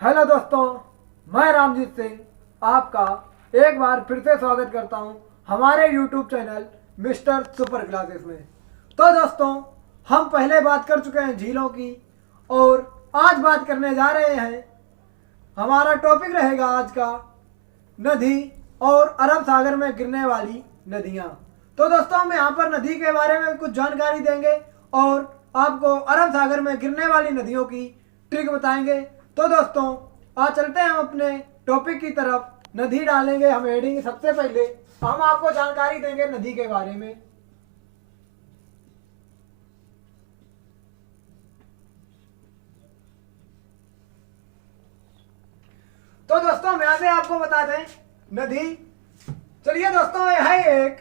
Hello दोस्तों, मैं रामजीत सिंह आपका एक बार फिर से स्वागत करता हूं हमारे YouTube channel mister super classes में। तो दोस्तों, हम पहले बात कर चुके हैं झीलों की और आज बात करने जा रहे हैं। हमारा टॉपिक रहेगा आज का नदी और अरब सागर में गिरने वाली नदियाँ। तो दोस्तों, हम यहाँ पर नदी के बारे में कुछ जानकारी देंगे और आपको अरब सागर में गिरने वाली नदियों की ट्रिक बताएंगे। तो दोस्तों, आज चलते हैं हम अपने टॉपिक की तरफ। नदी डालेंगे हम हेडिंग। सबसे पहले हम आपको जानकारी देंगे नदी के बारे में। तो दोस्तों, हम यहाँ से आपको बता दें नदी। चलिए दोस्तों, यह एक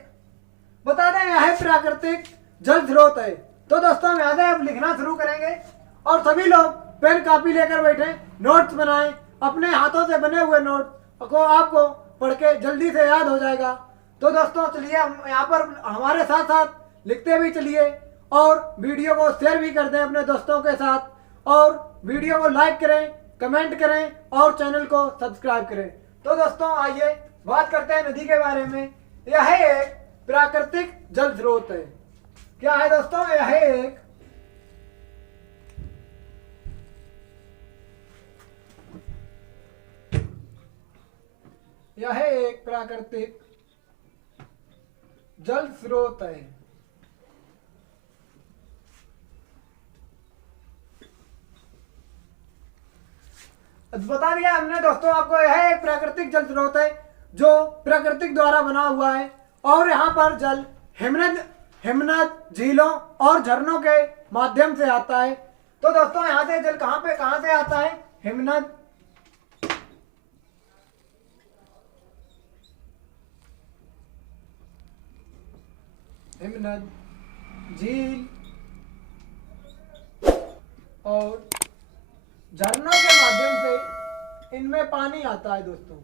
बता दें यह प्राकृतिक जल स्रोत है। तो दोस्तों, हम यहाँ से अब लिखना शुरू करेंगे और सभी लोग पेन कॉपी लेकर बैठे, नोट्स बनाएं। अपने हाथों से बने हुए नोट को आपको पढ़ के जल्दी से याद हो जाएगा। तो दोस्तों, चलिए हम यहाँ पर हमारे साथ साथ लिखते भी चलिए और वीडियो को शेयर भी कर दें अपने दोस्तों के साथ और वीडियो को लाइक करें, कमेंट करें और चैनल को सब्सक्राइब करें। तो दोस्तों, आइए बात करते हैं नदी के बारे में। यह एक प्राकृतिक जल स्रोत है। क्या है दोस्तों? यह एक प्राकृतिक जल स्रोत है। बता दिया हमने दोस्तों आपको, यह एक प्राकृतिक जल स्रोत है जो प्रकृति द्वारा बना हुआ है और यहाँ पर जल हिमनद झीलों और झरनों के माध्यम से आता है। तो दोस्तों, यहाँ से जल कहाँ से आता है? हिमनद झील और झरनों के माध्यम से इनमें पानी आता है। दोस्तों,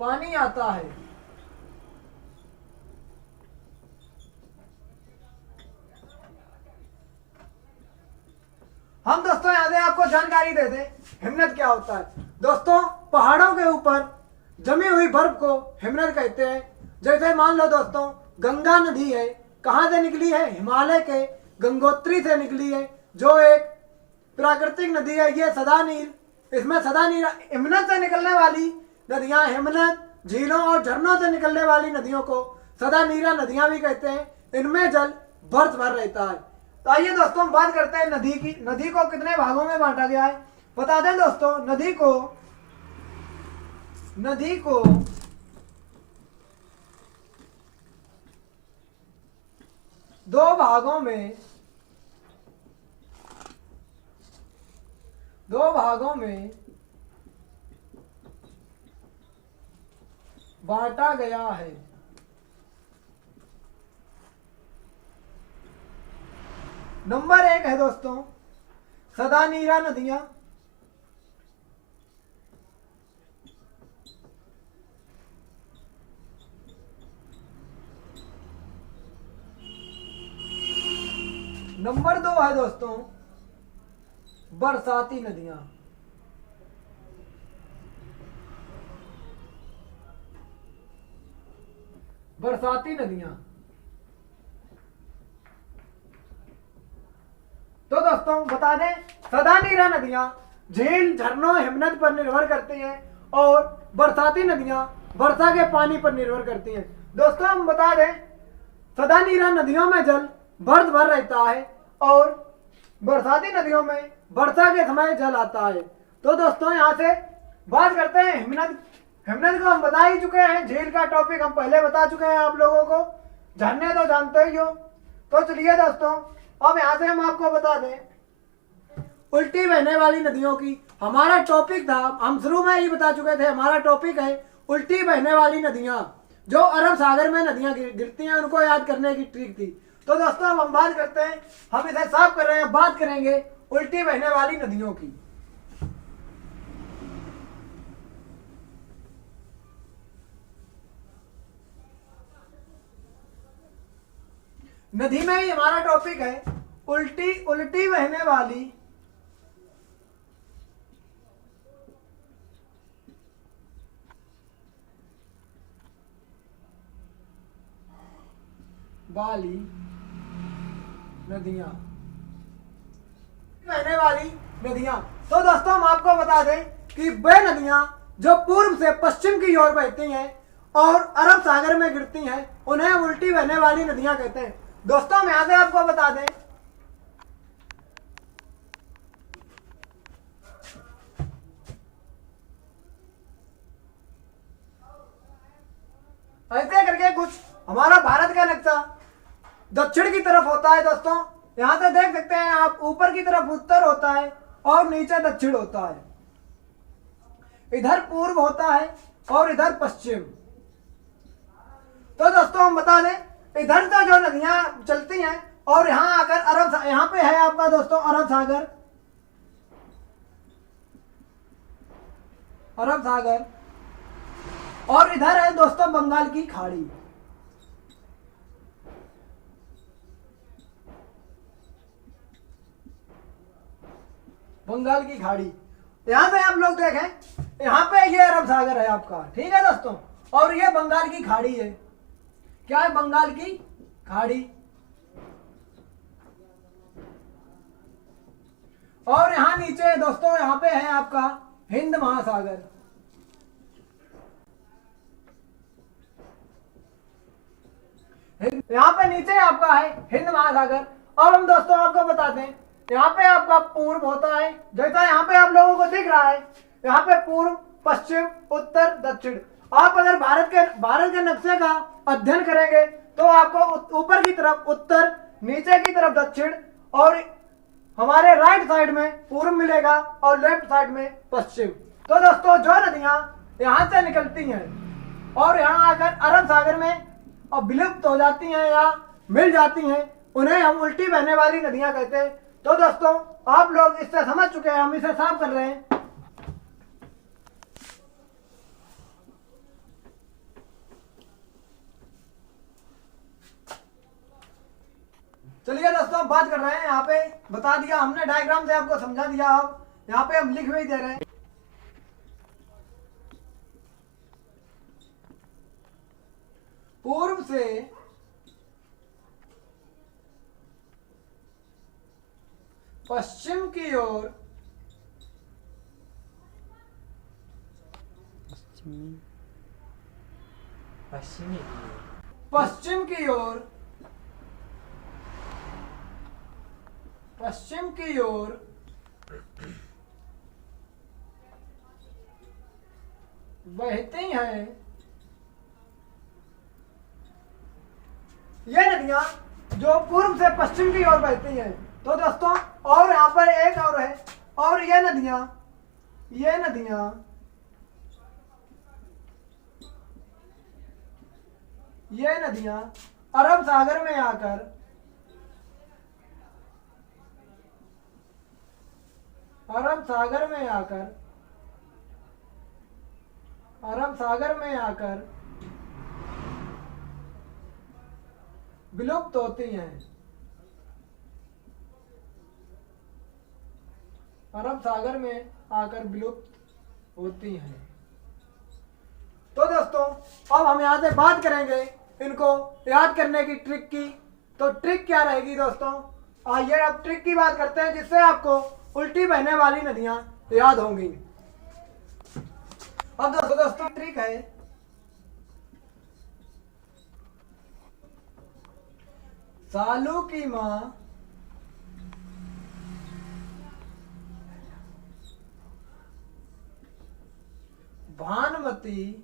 पानी आता है। हम दोस्तों यहाँ से आपको जानकारी दे दें हिमनद क्या होता है। दोस्तों, पहाड़ों के ऊपर जमी हुई बर्फ को हिमनद कहते हैं। जैसे मान लो दोस्तों, गंगा नदी है, कहाँ से निकली है? हिमालय के गंगोत्री से निकली है, जो एक प्राकृतिक नदी है। ये सदा नीर, इसमें सदा नीर हिमनद से निकलने वाली नदियां, हिमनद झीलों और झरनों से निकलने वाली नदियों को सदा नीरा नदियां भी कहते हैं। इनमें जल बर्फ भर रहता है। तो आइए दोस्तों, हम बात करते हैं नदी की। नदी को कितने भागों में बांटा गया है बता दें दोस्तों। नदी को दो भागों में बांटा गया है। नंबर 1 है दोस्तों सदा नीरा नदियां। नंबर 2 है दोस्तों बरसाती नदियां। तो दोस्तों, बता दें सदा नीरा नदियां झील, झरनों, हिमनद पर निर्भर करती हैं और बरसाती नदियां वर्षा के पानी पर निर्भर करती हैं। दोस्तों, हम बता दें सदा नीरा नदियों में जल बर्फ भर रहता है और बरसाती नदियों में वर्षा के समय जल आता है। तो दोस्तों, यहाँ से बात करते हैं हिमनद को हम बता ही चुके हैं। झील का टॉपिक हम पहले बता चुके हैं आप लोगों को। झरने तो जानते ही हो। तो चलिए दोस्तों, अब यहाँ से हम आपको बता दें उल्टी बहने वाली नदियों की। हमारा टॉपिक था, हम शुरू में ही बता चुके थे, हमारा टॉपिक है उल्टी बहने वाली नदियां जो अरब सागर में नदियां गिरती हैं, उनको याद करने की ट्रिक थी। तो दोस्तों, अब हम बात करते हैं, हम इसे साफ कर रहे हैं, बात करेंगे उल्टी बहने वाली नदियों की। नदी में ही हमारा टॉपिक है उल्टी बहने वाली वाली नदियां, बहने वाली नदियां। तो दोस्तों हम आपको बता दें कि वे नदियां जो पूर्व से पश्चिम की ओर बहती हैं और अरब सागर में गिरती हैं उन्हें उल्टी बहने वाली नदियां कहते हैं। दोस्तों हम यहां से आपको बता दें ऐसे करके कुछ हमारा भारत का नक्शा दक्षिण की तरफ होता है। दोस्तों यहां से देख सकते हैं आप, ऊपर की तरफ उत्तर होता है और नीचे दक्षिण होता है, इधर पूर्व होता है और इधर पश्चिम। तो दोस्तों हम बता दें इधर से जो नदियां चलती हैं और यहां आकर यहां पे है आपका दोस्तों अरब सागर, अरब सागर, और इधर है दोस्तों बंगाल की खाड़ी। बंगाल की खाड़ी, यहां पे आप लोग देखें, यहां पे ये अरब सागर है आपका, ठीक है दोस्तों, और ये बंगाल की खाड़ी है। क्या है? बंगाल की खाड़ी। और यहां नीचे दोस्तों यहां पे है आपका हिंद महासागर। यहाँ पे नीचे आपका है हिंद महासागर। अब हम दोस्तों आपको बताते हैं यहाँ पे आपका पूर्व होता है, जैसा यहाँ पे आप लोगों को दिख रहा है, यहाँ पे पूर्व, पश्चिम, उत्तर, दक्षिण। आप अगर भारत के नक्शे का अध्ययन करेंगे तो आपको ऊपर की तरफ उत्तर, नीचे की तरफ दक्षिण और हमारे राइट साइड में पूर्व मिलेगा और लेफ्ट साइड में पश्चिम। तो दोस्तों जो नदियां यहाँ से निकलती हैं और यहाँ आकर अरब सागर में और विलुप्त हो जाती हैं या मिल जाती हैं उन्हें हम उल्टी बहने वाली नदियां कहते हैं। तो दोस्तों आप लोग इससे समझ चुके हैं, हम इसे साफ कर रहे हैं। चलिए दोस्तों बात कर रहे हैं, यहाँ पे बता दिया हमने, डायग्राम से आपको समझा दिया। अब यहाँ पे हम लिख भी दे रहे हैं। पूर्व से पश्चिम की ओर पश्चिम की ओर बहती हैं ये नदियां जो पूर्व से पश्चिम की ओर बहती हैं। तो दोस्तों और यहाँ पर एक और है, और ये नदियां अरब सागर में आकर विलुप्त होती हैं। अरब सागर में आकर विलुप्त होती हैं। तो दोस्तों अब हम यहाँ से बात करेंगे इनको याद करने की ट्रिक की। तो ट्रिक क्या रहेगी दोस्तों, आइए अब ट्रिक की बात करते हैं जिससे आपको उल्टी बहने वाली नदियां याद होंगी। अब दोस्तों ट्रिक है, सालू की मां भानुमती,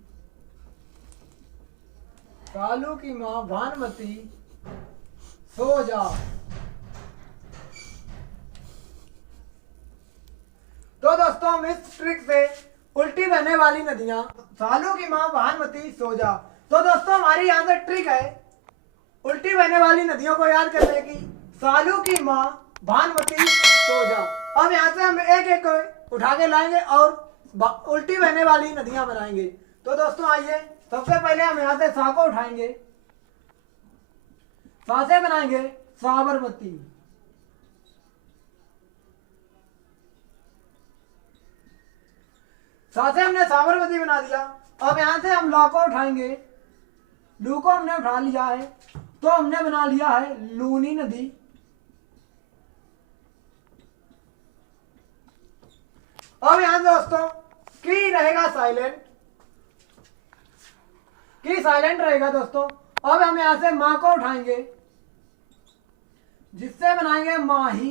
सालू की मां भानुमती सो जा। तो दोस्तों हम इस ट्रिक से उल्टी बहने वाली नदियां, सालू की मां भानुमती सो जा। तो दोस्तों हमारी यहाँ से ट्रिक है उल्टी बहने वाली नदियों को याद करने की, सालू की मां भानुमती सो जा। अब यहाँ से हम एक एक उठा के लाएंगे और उल्टी बहने वाली नदियां बनाएंगे। तो दोस्तों आइए सबसे पहले हम यहाँ से सा को उठाएंगे, सा से बनाएंगे साबरमती, सा से हमने साबरमती बना दिया। अब यहाँ से हम ला को उठाएंगे, लू को हमने उठा लिया है तो हमने बना लिया है लूनी नदी। अब यहां दोस्तों की रहेगा साइलेंट, की साइलेंट रहेगा दोस्तों। अब हम यहां से मां को उठाएंगे, जिससे बनाएंगे माही,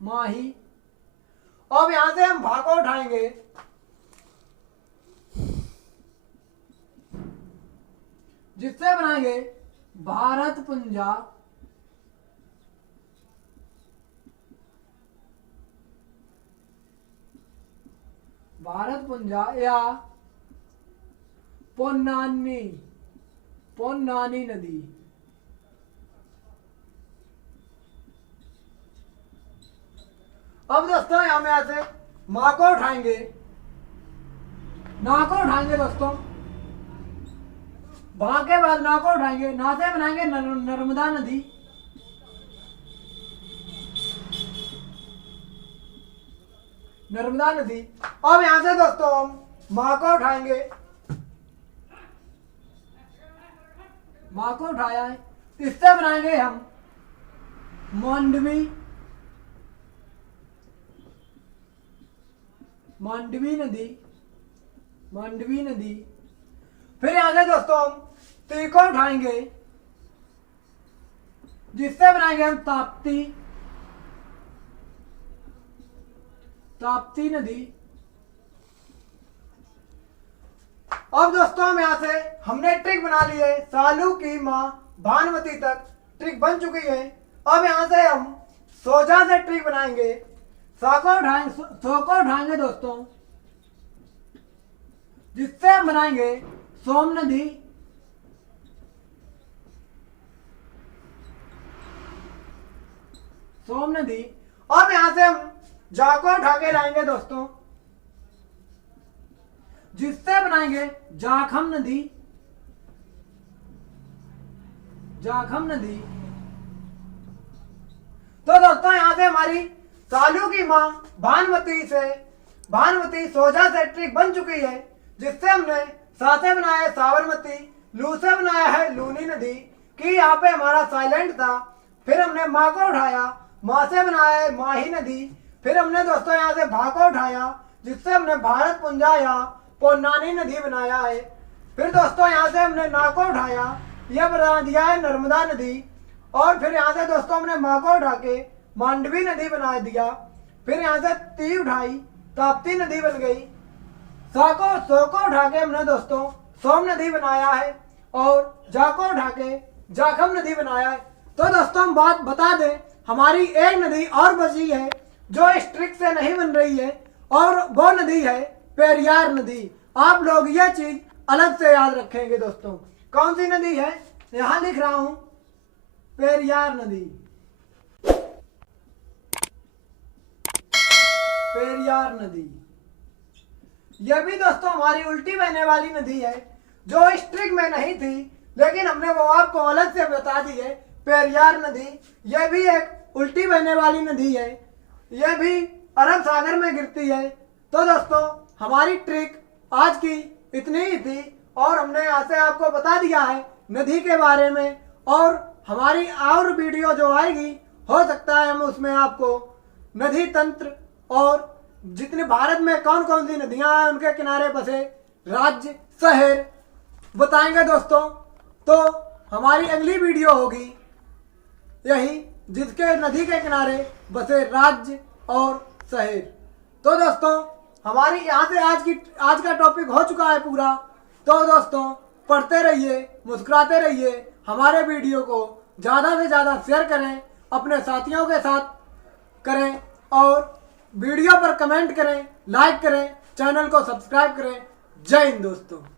माही। अब यहां से हम भा को उठाएंगे, जिससे बनाएंगे भारत पुंजा, भारत पुंजा या पोन्नानी, पोन्नानी नदी। अब दोस्तों हम यहां से मां को उठाएंगे, ना को उठाएंगे दोस्तों, वहां के बाद ना को उठाएंगे, ना से बनाएंगे नर्मदा नदी, नर्मदा नदी। अब यहां से दोस्तों हम मां को उठाएंगे, मां को उठाया है, इससे बनाएंगे हम मांडवी, मांडवी नदी, मांडवी नदी। फिर यहां से दोस्तों हम ती को उठाएंगे, जिससे बनाएंगे हम ताप्ती, ताप्ती नदी। अब दोस्तों हम यहां से हमने ट्रिक बना ली है, सालू की मां भानुमती तक ट्रिक बन चुकी है। अब यहां से हम सोजा से ट्रिक बनाएंगे, सो को उठाएंगे दोस्तों, जिससे हम बनाएंगे सोम नदी, सोम नदी। अब यहां से हम जा को उठा के लाएंगे दोस्तों, जिससे बनाएंगे जाखम नदी, जाखम नदी। तो दोस्तों यहां से हमारी सालू की मां भानुमती सोजा से ट्रिक बन चुकी है, जिससे हमने सा से बनाया है साबरमती, लू से बनाया है लूनी नदी, कि यहाँ पे हमारा साइलेंट था। फिर हमने माँ को उठाया, माँ से बनाया है माही नदी। फिर हमने दोस्तों यहाँ से भा को उठाया, जिससे हमने भारत पुंजा या पोन्नानी नदी बनाया है। फिर दोस्तों यहाँ से हमने ना को उठाया, यह बना दिया है नर्मदा नदी। और फिर यहाँ से दोस्तों हमने माँ को उठा के मांडवी नदी बना दिया। फिर यहाँ से ती उठाई, ताप्ती नदी बन गई। सो को उठा के हमने दोस्तों सोम नदी बनाया है, और जा को उठा के जाखम नदी बनाया है। तो दोस्तों हम बात बता दें, हमारी एक नदी और बची है जो इस ट्रिक से नहीं बन रही है, और वो नदी है पेरियार नदी। आप लोग यह चीज अलग से याद रखेंगे दोस्तों। कौन सी नदी है, यहां लिख रहा हूं, पेरियार नदी, पेरियार नदी। यह भी दोस्तों हमारी उल्टी बहने वाली नदी है, जो इस ट्रिक में नहीं थी, लेकिन हमने वो आपको अलग से बता दी है। पेरियार नदी यह भी एक उल्टी बहने वाली नदी है, यह भी अरब सागर में गिरती है। तो दोस्तों हमारी ट्रिक आज की इतनी ही थी, और हमने यहाँ से आपको बता दिया है नदी के बारे में। और हमारी और वीडियो जो आएगी, हो सकता है हम उसमें आपको नदी तंत्र और जितने भारत में कौन कौन सी नदियां हैं, उनके किनारे बसे राज्य, शहर बताएंगे दोस्तों। तो हमारी अगली वीडियो होगी यही, जिसके नदी के किनारे बसे राज्य और शहर। तो दोस्तों हमारी यहाँ से आज का टॉपिक हो चुका है पूरा। तो दोस्तों पढ़ते रहिए, मुस्कुराते रहिए, हमारे वीडियो को ज़्यादा से ज़्यादा शेयर करें, अपने साथियों के साथ करें, और वीडियो पर कमेंट करें, लाइक करें, चैनल को सब्सक्राइब करें। जय हिंद दोस्तों।